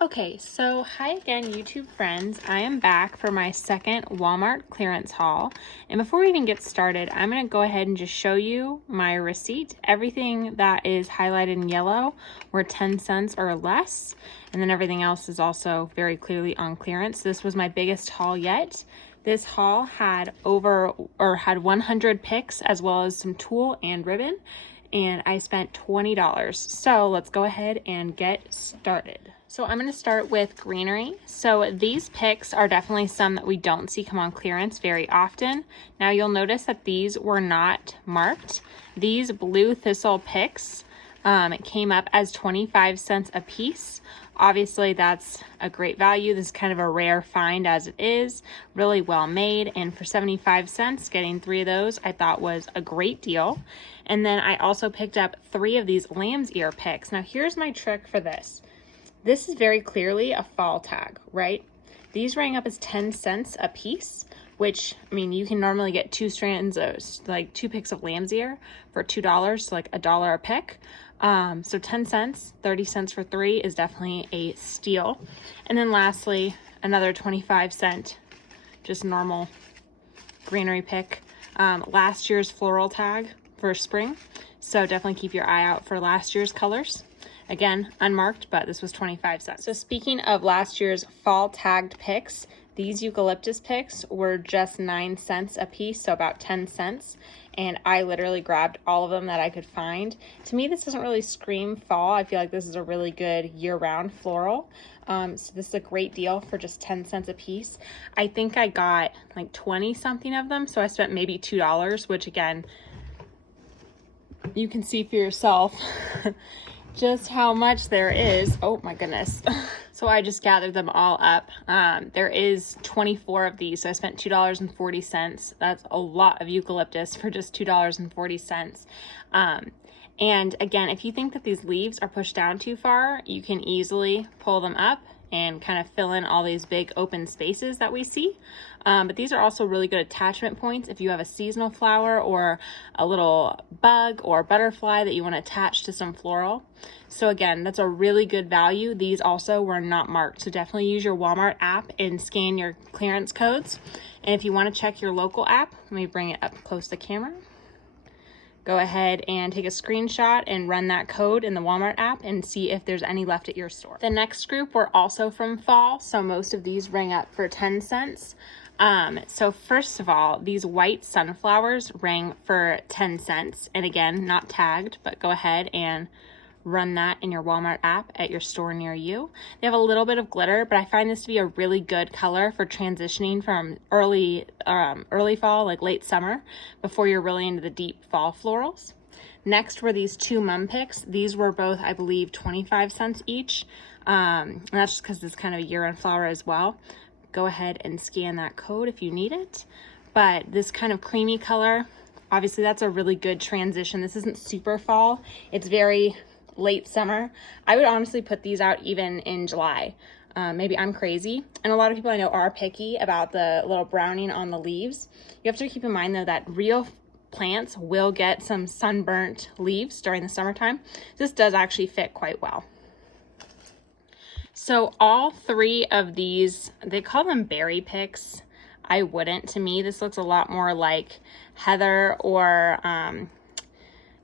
Okay, so hi again, YouTube friends. I am back for my second Walmart clearance haul. And before we even get started, I'm going to go ahead and just show you my receipt. Everything that is highlighted in yellow were 10 cents or less. And then everything else is also very clearly on clearance. This was my biggest haul yet. This haul had had 100 picks as well as some tulle and ribbon. And I spent $20. So let's go ahead and get started. So I'm going to start with greenery. So these picks are definitely some that we don't see come on clearance very often. Now you'll notice that these were not marked. These blue thistle picks, it came up as 25 cents a piece. Obviously that's a great value. This is kind of a rare find as it is, really well made. And for 75 cents, getting 3 of those I thought was a great deal. And then I also picked up 3 of these lamb's ear picks. Now here's my trick for this. This is very clearly a fall tag, right? These rang up as 10 cents a piece, which, I mean, you can normally get 2 strands of, like 2 picks of lamb's ear for $2, so like $1 a pick. So 10 cents, 30 cents for 3 is definitely a steal. And then lastly, another 25 cent, just normal greenery pick. Last year's floral tag for spring. So definitely keep your eye out for last year's colors. Again, unmarked, but this was 25 cents. So speaking of last year's fall tagged picks, these eucalyptus picks were just 9 cents a piece, so about 10 cents. And I literally grabbed all of them that I could find. To me, this doesn't really scream fall. I feel like this is a really good year-round floral. So this is a great deal for just 10 cents a piece. I think I got like 20 something of them, so I spent maybe $2, which again, you can see for yourself just how much there is. Oh my goodness. So I just gathered them all up. There is 24 of these, so I spent $2.40. That's a lot of eucalyptus for just $2.40. And again, if you think that these leaves are pushed down too far, you can easily pull them up and kind of fill in all these big open spaces that we see. But these are also really good attachment points if you have a seasonal flower or a little bug or butterfly that you want to attach to some floral. So again, that's a really good value. These also were not marked, so definitely use your Walmart app and scan your clearance codes. And if you want to check your local app, let me bring it up close to the camera. Go ahead and take a screenshot and run that code in the Walmart app and see if there's any left at your store. The next group were also from fall, so most of these rang up for 10 cents. So first of all, these white sunflowers rang for 10 cents. And again, not tagged, but go ahead and run that in your Walmart app at your store near you. They have a little bit of glitter, but I find this to be a really good color for transitioning from early fall, like late summer, before you're really into the deep fall florals. Next were these 2 mum picks. These were both, I believe, 25 cents each. And that's just because it's kind of a year-round flower as well. Go ahead and scan that code if you need it. But this kind of creamy color, obviously that's a really good transition. This isn't super fall. It's very late summer. I would honestly put these out even in July. Maybe I'm crazy. And a lot of people I know are picky about the little browning on the leaves. You have to keep in mind though that real plants will get some sunburnt leaves during the summertime. This does actually fit quite well. So all 3 of these, they call them berry picks. I wouldn't. To me, this looks a lot more like heather or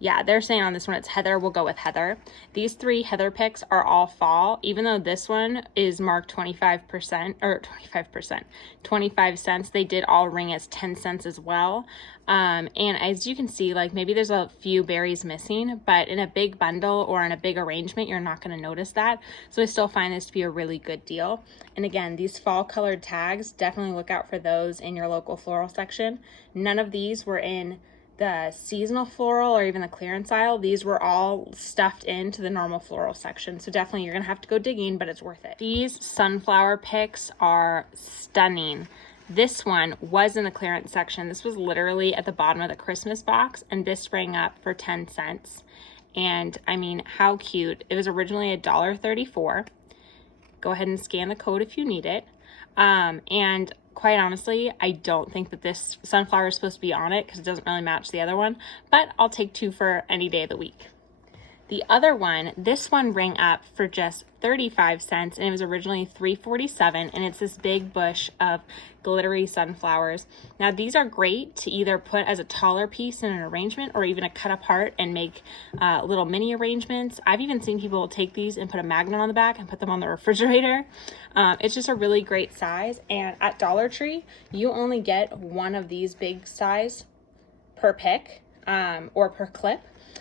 yeah, they're saying on this one it's heather. We'll go with heather. These 3 heather picks are all fall, even though this one is marked 25% or 25 cents. They did all ring as 10 cents as well. And as you can see, like maybe there's a few berries missing, but in a big bundle or in a big arrangement, you're not going to notice that. So I still find this to be a really good deal. And again, these fall colored tags, definitely look out for those in your local floral section. None of these were in the seasonal floral or even the clearance aisle. These were all stuffed into the normal floral section. So definitely you're gonna have to go digging, but it's worth it. These sunflower picks are stunning. This one was in the clearance section. This was literally at the bottom of the Christmas box, and this sprang up for 10 cents. And I mean, how cute. It was originally $1.34. Go ahead and scan the code if you need it. And quite honestly, I don't think that this sunflower is supposed to be on it because it doesn't really match the other one, but I'll take 2 for any day of the week. The other one, this one rang up for just 35 cents, and it was originally $3.47, and it's this big bush of glittery sunflowers. Now these are great to either put as a taller piece in an arrangement or even a cut apart and make little mini arrangements. I've even seen people take these and put a magnet on the back and put them on the refrigerator. It's just a really great size, and at Dollar Tree you only get one of these big size per pick or per clip.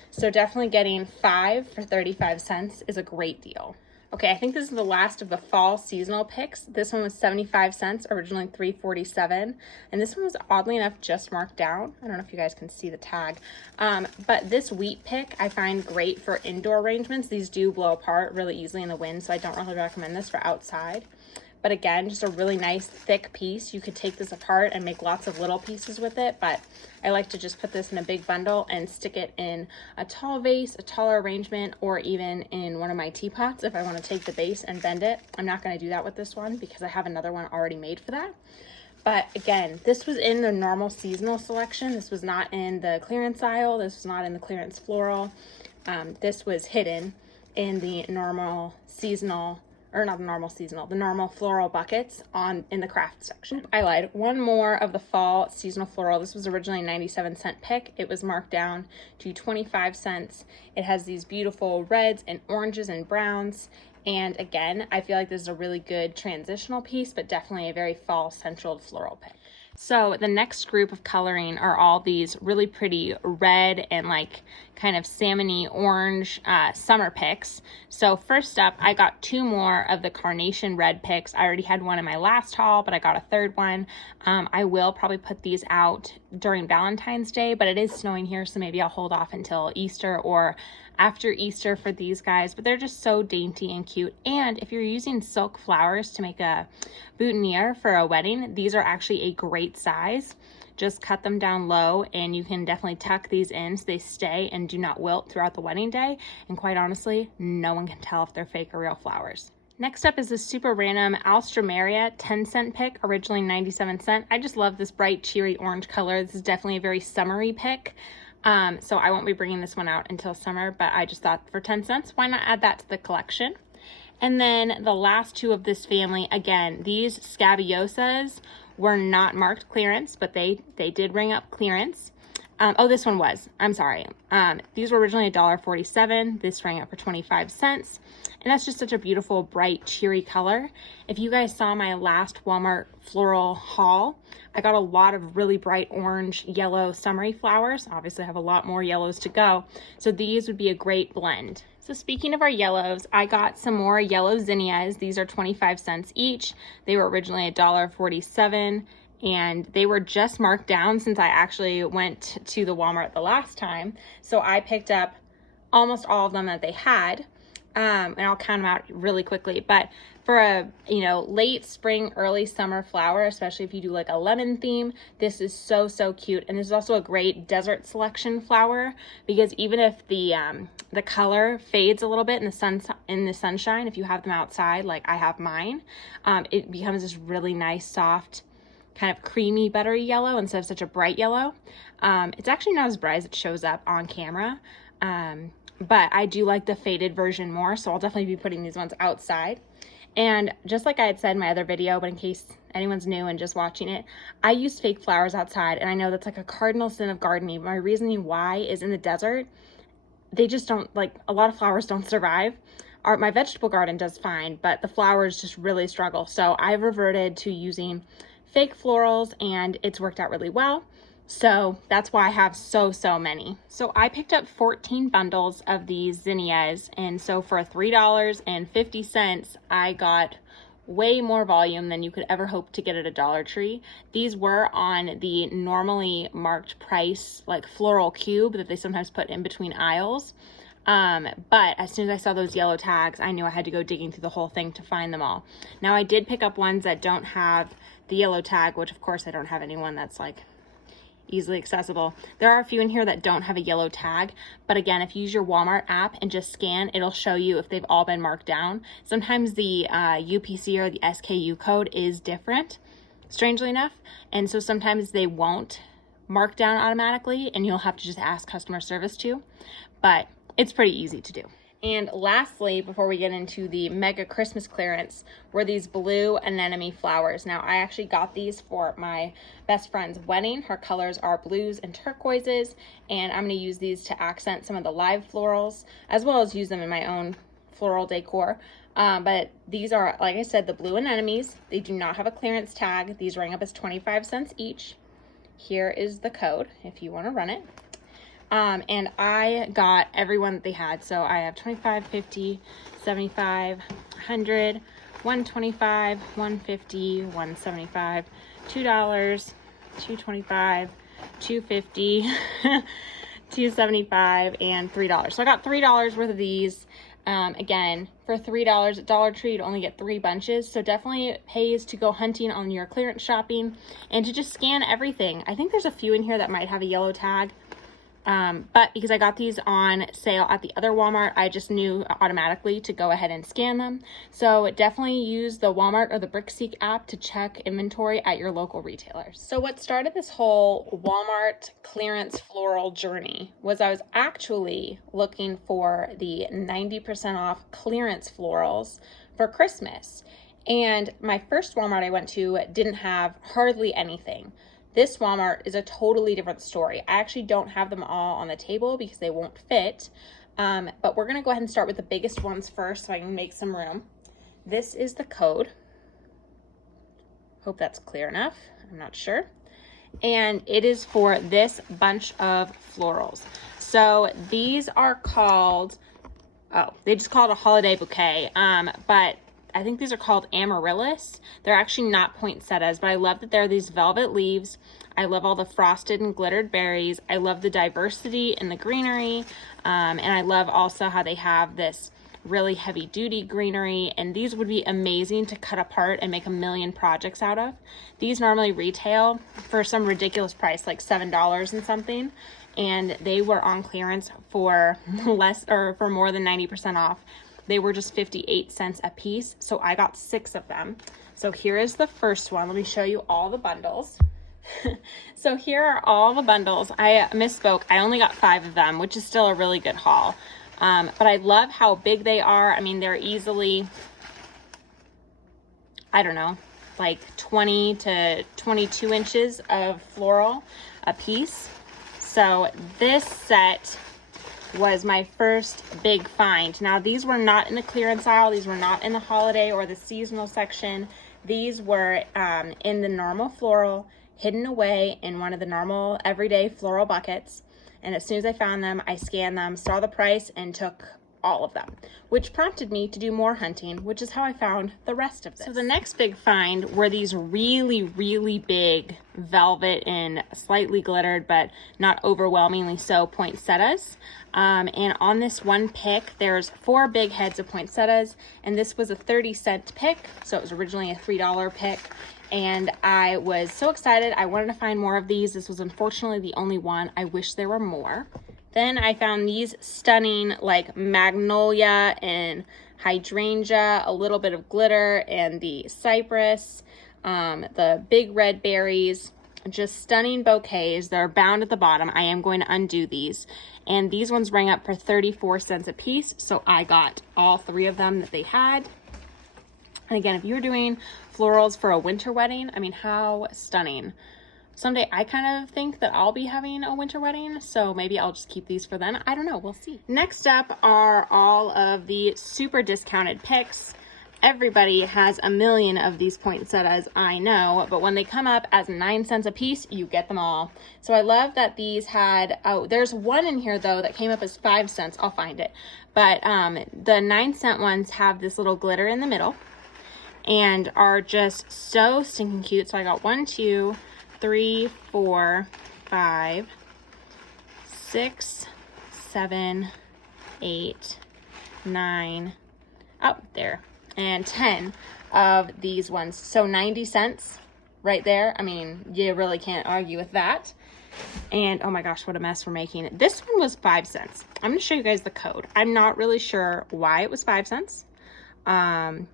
So definitely getting 5 for 35 cents is a great deal. Okay, I think this is the last of the fall seasonal picks. This one was 75 cents, originally $3.47. And this one was oddly enough just marked down. I don't know if you guys can see the tag. But this wheat pick I find great for indoor arrangements. These do blow apart really easily in the wind, so I don't really recommend this for outside. But again, just a really nice thick piece. You could take this apart and make lots of little pieces with it, but I like to just put this in a big bundle and stick it in a tall vase, a taller arrangement, or even in one of my teapots if I want to take the base and bend it. I'm not going to do that with this one because I have another one already made for that. But again, this was in the normal seasonal selection. This was not in the clearance aisle. This was not in the clearance floral. This was hidden in the normal seasonal, or not the normal seasonal, the normal floral buckets in the craft section. I lied. One more of the fall seasonal floral. This was originally a 97-cent pick. It was marked down to 25 cents. It has these beautiful reds and oranges and browns. And again, I feel like this is a really good transitional piece, but definitely a very fall central floral pick. So the next group of coloring are all these really pretty red and like kind of salmony orange summer picks. So first up, I got 2 more of the carnation red picks. I already had one in my last haul, but I got a third one. I will probably put these out during Valentine's Day, but it is snowing here, so maybe I'll hold off until Easter or after Easter for these guys, but they're just so dainty and cute. And if you're using silk flowers to make a boutonniere for a wedding, these are actually a great size. Just cut them down low and you can definitely tuck these in so they stay and do not wilt throughout the wedding day. And quite honestly, no one can tell if they're fake or real flowers. Next up is this super random Alstroemeria 10-cent pick, originally 97 cents. I just love this bright cheery orange color. This is definitely a very summery pick. So I won't be bringing this one out until summer, but I just thought for 10 cents, why not add that to the collection? And then the last 2 of this family, again, these scabiosas were not marked clearance, but they did ring up clearance. Oh, this one was, I'm sorry. These were originally $1.47. This rang up for 25 cents. And that's just such a beautiful, bright, cheery color. If you guys saw my last Walmart floral haul, I got a lot of really bright orange, yellow, summery flowers. Obviously, I have a lot more yellows to go. So these would be a great blend. So speaking of our yellows, I got some more yellow zinnias. These are 25 cents each. They were originally $1.47. And they were just marked down since I actually went to the Walmart the last time. So I picked up almost all of them that they had. And I'll count them out really quickly. But for a, late spring, early summer flower, especially if you do like a lemon theme, this is so, so cute. And this is also a great desert selection flower because even if the color fades a little bit in the sunshine, if you have them outside, like I have mine, it becomes this really nice, soft, kind of creamy, buttery yellow instead of such a bright yellow. It's actually not as bright as it shows up on camera. But I do like the faded version more, so I'll definitely be putting these ones outside. And just like I had said in my other video, but in case anyone's new and just watching it, I use fake flowers outside, and I know that's like a cardinal sin of gardening. My reasoning why is in the desert, they just don't, like, a lot of flowers don't survive. My vegetable garden does fine, but the flowers just really struggle. So I've reverted to using fake florals, and it's worked out really well. So that's why I have so many. So I picked up 14 bundles of these zinnias, and so for $3.50, I got way more volume than you could ever hope to get at a Dollar Tree. These were on the normally marked price, like floral cube that they sometimes put in between aisles. But as soon as I saw those yellow tags, I knew I had to go digging through the whole thing to find them all. Now I did pick up ones that don't have the yellow tag, which of course I don't have anyone that's like easily accessible. There are a few in here that don't have a yellow tag, but again, if you use your Walmart app and just scan, it'll show you if they've all been marked down. Sometimes the UPC or the SKU code is different, strangely enough, and so sometimes they won't mark down automatically and you'll have to just ask customer service to. But it's pretty easy to do. And lastly, before we get into the mega Christmas clearance, were these blue anemone flowers. Now, I actually got these for my best friend's wedding. Her colors are blues and turquoises, and I'm going to use these to accent some of the live florals, as well as use them in my own floral decor. But these are, like I said, the blue anemones. They do not have a clearance tag. These rang up as 25 cents each. Here is the code if you want to run it. And I got every one that they had. So I have 25, 50, 75, 100, 125, 150, 175, $2, 225, 250, 275, and $3. So I got $3 worth of these. Again, for $3 at Dollar Tree, you'd only get 3 bunches. So definitely it pays to go hunting on your clearance shopping and to just scan everything. I think there's a few in here that might have a yellow tag. But because I got these on sale at the other Walmart, I just knew automatically to go ahead and scan them. So definitely use the Walmart or the BrickSeek app to check inventory at your local retailers. So what started this whole Walmart clearance floral journey was I was actually looking for the 90% off clearance florals for Christmas. And my first Walmart I went to didn't have hardly anything. This Walmart is a totally different story. I actually don't have them all on the table because they won't fit. But we're gonna go ahead and start with the biggest ones first so I can make some room. This is the code. Hope that's clear enough. I'm not sure. And it is for this bunch of florals. So these are called, they just call it a holiday bouquet. But I think these are called amaryllis. They're actually not poinsettias, but I love that there are these velvet leaves. I love all the frosted and glittered berries. I love the diversity in the greenery. And I love also how they have this really heavy duty greenery. And these would be amazing to cut apart and make a million projects out of. These normally retail for some ridiculous price, like $7 and something. And they were on clearance for less, or for more than 90% off. They were just 58 cents a piece, so I got 6 of them. So here is the first one. Let me show you all the bundles. So here are all the bundles. I misspoke. I only got 5 of them, which is still a really good haul. But I love how big they are. I mean, they're easily, I don't know, like 20 to 22 inches of floral a piece. So this set was my first big find. Now these were not in the clearance aisle. These were not in the holiday or the seasonal section. These were in the normal floral, hidden away in one of the normal everyday floral buckets. And as soon as I found them, I scanned them, saw the price, and took all of them, which prompted me to do more hunting, which is how I found the rest of this. So the next big find were these really, really big velvet and slightly glittered, but not overwhelmingly so, poinsettias. And on this one pick, there's 4 big heads of poinsettias, and this was a 30-cent pick, so it was originally a $3 pick. And I was so excited. I wanted to find more of these. This was unfortunately the only one. I wish there were more. Then I found these stunning, like magnolia and hydrangea, a little bit of glitter, and the cypress, the big red berries, just stunning bouquets. They're bound at the bottom. I am going to undo these. And these ones rang up for 34 cents a piece. So I got all 3 of them that they had. And again, if you're doing florals for a winter wedding, I mean, how stunning. Someday I kind of think that I'll be having a winter wedding, so maybe I'll just keep these for then. I don't know, we'll see. Next up are all of the super discounted picks. Everybody has a million of these poinsettias, I know, but when they come up as 9 cents a piece, you get them all. So I love that these had, oh, there's one in here though that came up as 5 cents. I'll find it. But the 9-cent ones have this little glitter in the middle and are just so stinking cute. So I got 1, 2, 3, 4, 5, 6, 7, 8, 9, oh, there, and 10 of these ones. So 90 cents right there. I mean, you really can't argue with that. And oh my gosh, what a mess we're making. This one was 5 cents. I'm going to show you guys the code. I'm not really sure why it was 5 cents. I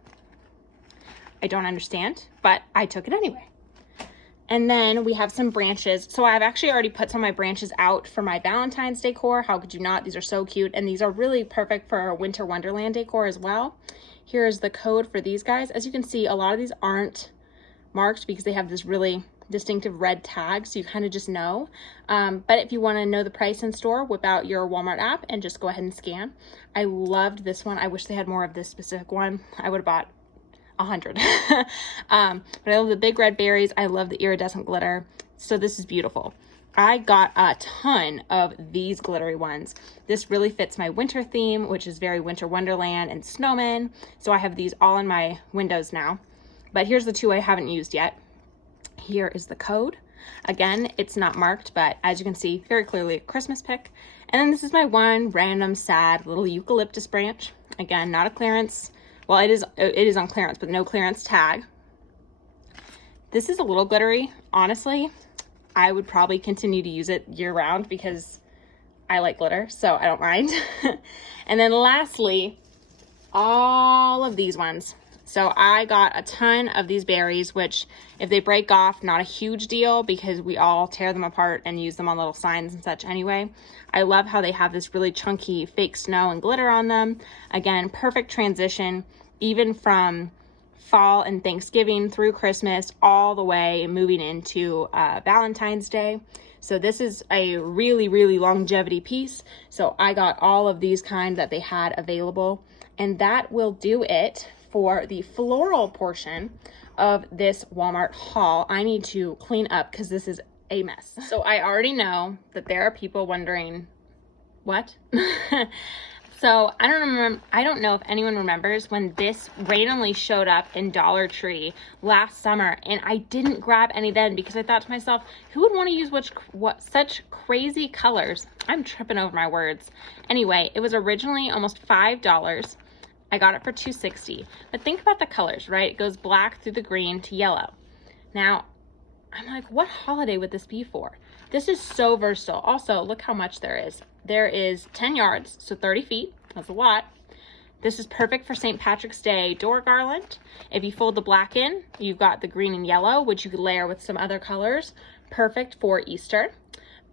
don't understand, but I took it anyway. And then we have some branches. So I've actually already put some of my branches out for my Valentine's decor. How could you not? These are so cute. And these are really perfect for winter wonderland decor as well. Here's the code for these guys. As you can see, a lot of these aren't marked because they have this really distinctive red tag, so you kind of just know. But if you want to know the price in store, whip out your Walmart app and just go ahead and scan. I loved this one. I wish they had more of this specific one. I would have bought 100. But I love the big red berries. I love the iridescent glitter. So this is beautiful. I got a ton of these glittery ones. This really fits my winter theme, which is very winter wonderland and snowmen. So I have these all in my windows now. But here's the two I haven't used yet. Here is the code. Again, it's not marked, but as you can see, very clearly a Christmas pick. And then this is my one random sad little eucalyptus branch. Again, not a clearance. Well, it is on clearance, but no clearance tag. This is a little glittery. Honestly, I would probably continue to use it year round because I like glitter, so I don't mind. And then lastly, all of these ones. So I got a ton of these berries, which if they break off, not a huge deal because we all tear them apart and use them on little signs and such anyway. I love how they have this really chunky fake snow and glitter on them. Again, perfect transition, even from fall and Thanksgiving through Christmas, all the way moving into Valentine's Day. So this is a really, really longevity piece. So I got all of these kind that they had available, and that will do it for the floral portion of this Walmart haul. I need to clean up because this is a mess. So I already know that there are people wondering, what? So I don't know if anyone remembers when this randomly showed up in Dollar Tree last summer, and I didn't grab any then because I thought to myself, who would want to use such crazy colors? I'm tripping over my words. Anyway, it was originally almost $5. I got it for $2.60. But think about the colors, right? It goes black through the green to yellow. Now, I'm like, what holiday would this be for? This is so versatile. Also, look how much there is. There is 10 yards, so 30 feet. That's a lot. This is perfect for St. Patrick's Day door garland. If you fold the black in, you've got the green and yellow, which you could layer with some other colors. Perfect for Easter.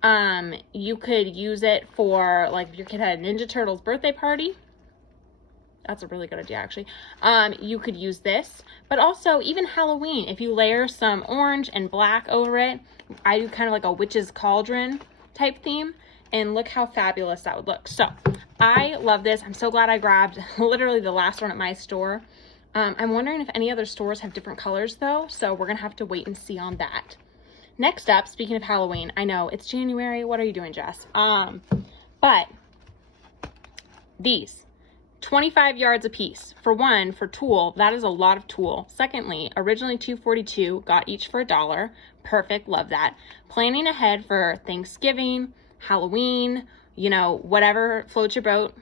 You could use it for, like, if your kid had a Ninja Turtles birthday party. That's a really good idea, actually. You could use this, but also even Halloween. If you layer some orange and black over it, I do kind of like a witch's cauldron type theme, and look how fabulous that would look. So I love this. I'm so glad I grabbed literally the last one at my store. I'm wondering if any other stores have different colors though, so we're gonna have to wait and see on that. Next up, speaking of Halloween, I know it's January. What are you doing, Jess? But these 25 yards a piece. For one, for tulle, that is a lot of tulle. Secondly, originally $2.42, got each for $1. Perfect, love that. Planning ahead for Thanksgiving, Halloween, you know, whatever floats your boat,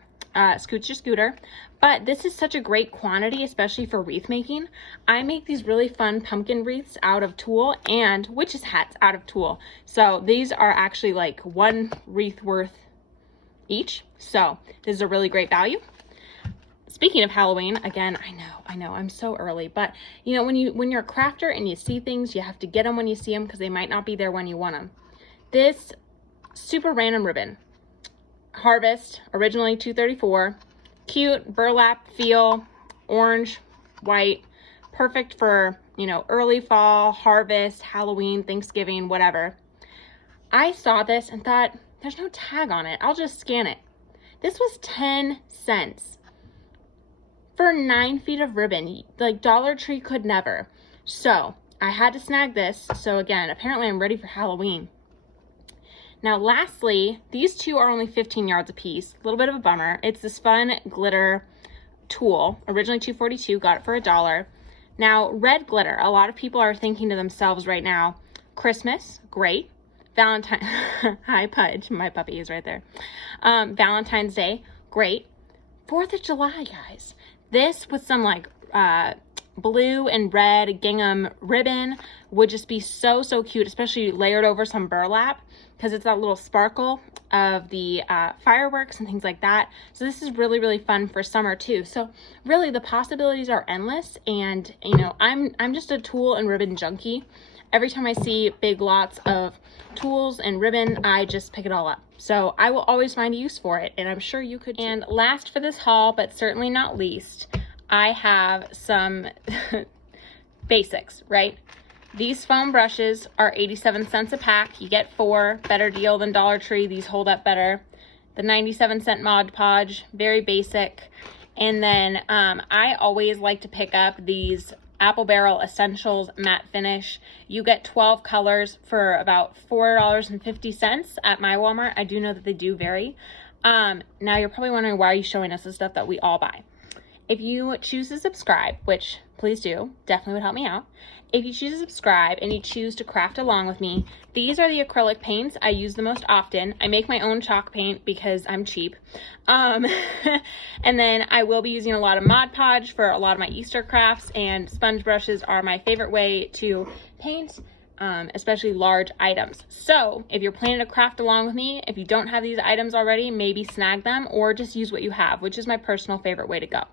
scoots your scooter. But this is such a great quantity, especially for wreath making. I make these really fun pumpkin wreaths out of tulle and witches hats out of tulle. So these are actually like one wreath worth each. So this is a really great value. Speaking of Halloween, again, I know, I'm so early, but you know, when you're a crafter and you see things, you have to get them when you see them because they might not be there when you want them. This super random ribbon, Harvest, originally $2.34, cute burlap feel, orange, white, perfect for, you know, early fall, harvest, Halloween, Thanksgiving, whatever. I saw this and thought, there's no tag on it, I'll just scan it. This was 10 cents. For 9 feet of ribbon, like Dollar Tree could never. So I had to snag this. So again, apparently I'm ready for Halloween. Now lastly, these two are only 15 yards a piece. A little bit of a bummer. It's this fun glitter tulle, originally $2.42, got it for $1. Now red glitter, a lot of people are thinking to themselves right now, Christmas, great. Valentine, hi Pudge, my puppy is right there. Valentine's Day, great. 4th of July, guys. This with some like blue and red gingham ribbon would just be so cute, especially layered over some burlap because it's that little sparkle of the fireworks and things like that. So this is really fun for summer too. So really the possibilities are endless, and you know, I'm just a tulle and ribbon junkie. every time I see big lots of tools and ribbon, I just pick it all up. So I will always find a use for it, and I'm sure you could too. And last for this haul, but certainly not least, I have some basics, right? These foam brushes are 87 cents a pack. You get 4, better deal than Dollar Tree. These hold up better. The 97-cent Mod Podge, very basic. And then I always like to pick up these Apple Barrel Essentials Matte Finish. You get 12 colors for about $4.50 at my Walmart. I do know that they do vary. Now you're probably wondering, why are you showing us the stuff that we all buy? If you choose to subscribe, which please do, definitely would help me out. If you choose to subscribe and you choose to craft along with me, these are the acrylic paints I use the most often. I make my own chalk paint because I'm cheap. And then I will be using a lot of Mod Podge for a lot of my Easter crafts, and sponge brushes are my favorite way to paint, especially large items. So if you're planning to craft along with me, if you don't have these items already, maybe snag them or just use what you have, which is my personal favorite way to go.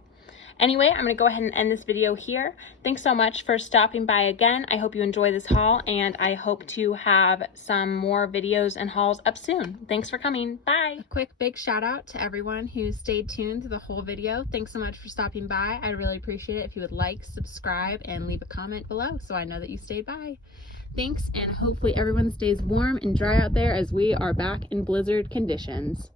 Anyway, I'm going to go ahead and end this video here. Thanks so much for stopping by again. I hope you enjoy this haul, and I hope to have some more videos and hauls up soon. Thanks for coming. Bye. A quick big shout out to everyone who stayed tuned through the whole video. Thanks so much for stopping by. I'd really appreciate it if you would like, subscribe, and leave a comment below so I know that you stayed by. Thanks, and hopefully everyone stays warm and dry out there as we are back in blizzard conditions.